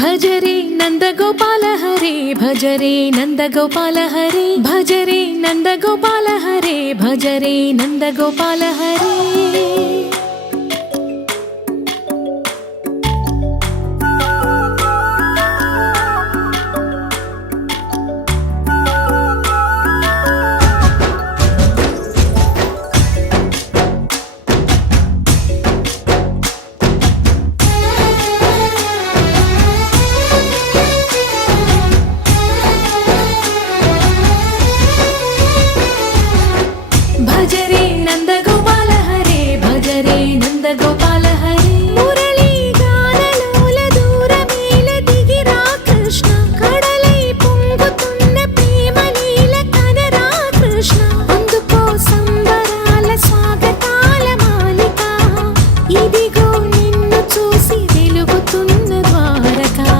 भजरे नंदगोपाल हरे भजरे नंदगोपाल हरे भजरे नंदगोपाल हरे भजरे नंदगोपाल हरे भजरे नंदगोपाल हरे भजरे नंदगोपाल हरे मुरली गानलोल दूरमेल दिगिरा कृष्ण कड़लै పొంగుతున్న ప్రేమలీల కనరా కృష్ణ అందుకో సంబరాల స్వాగతాల మాలిక ఇదిగో నిన్ను చూసి వెలుగుతున్న ద్వారకా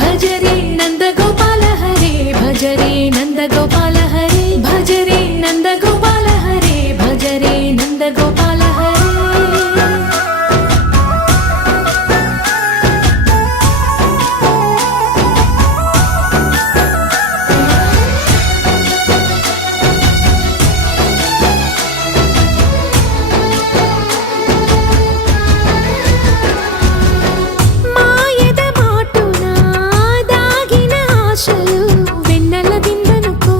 భజరే నందగోపాల హరే భజరే నందగోపాల भजरे नंदगोपाल हरे भजरे नंदगोपाल हरे మాయద మాటున దాగిన ఆశలు వెన్నెల విందనుకో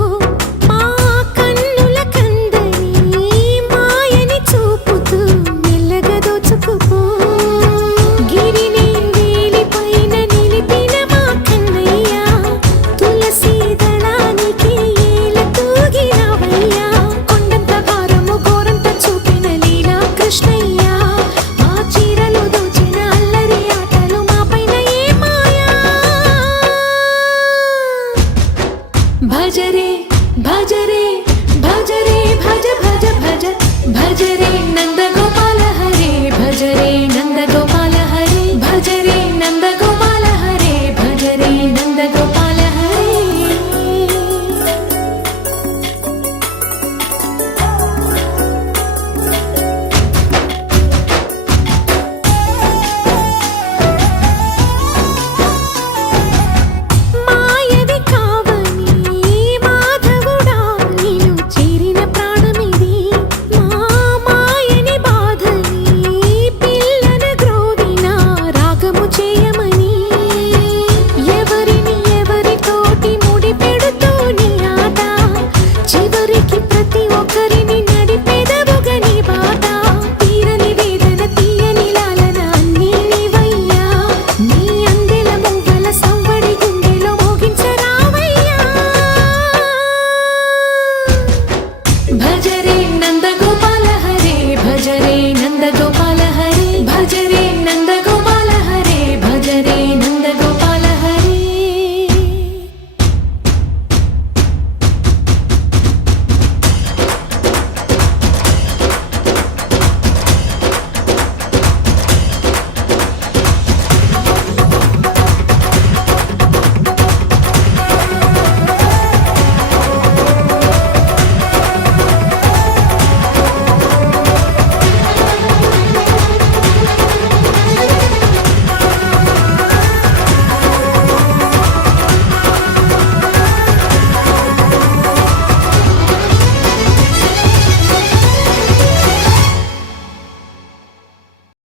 भजरे भजरे भजरे भज भज भज भजरे नंदगोपाल हरे भजरे नंदगोपाल हरे भजरे नंदगोपाल हरे भजरे नंदगोपाल हरे भजरे नंदगोपाल हरे भजरे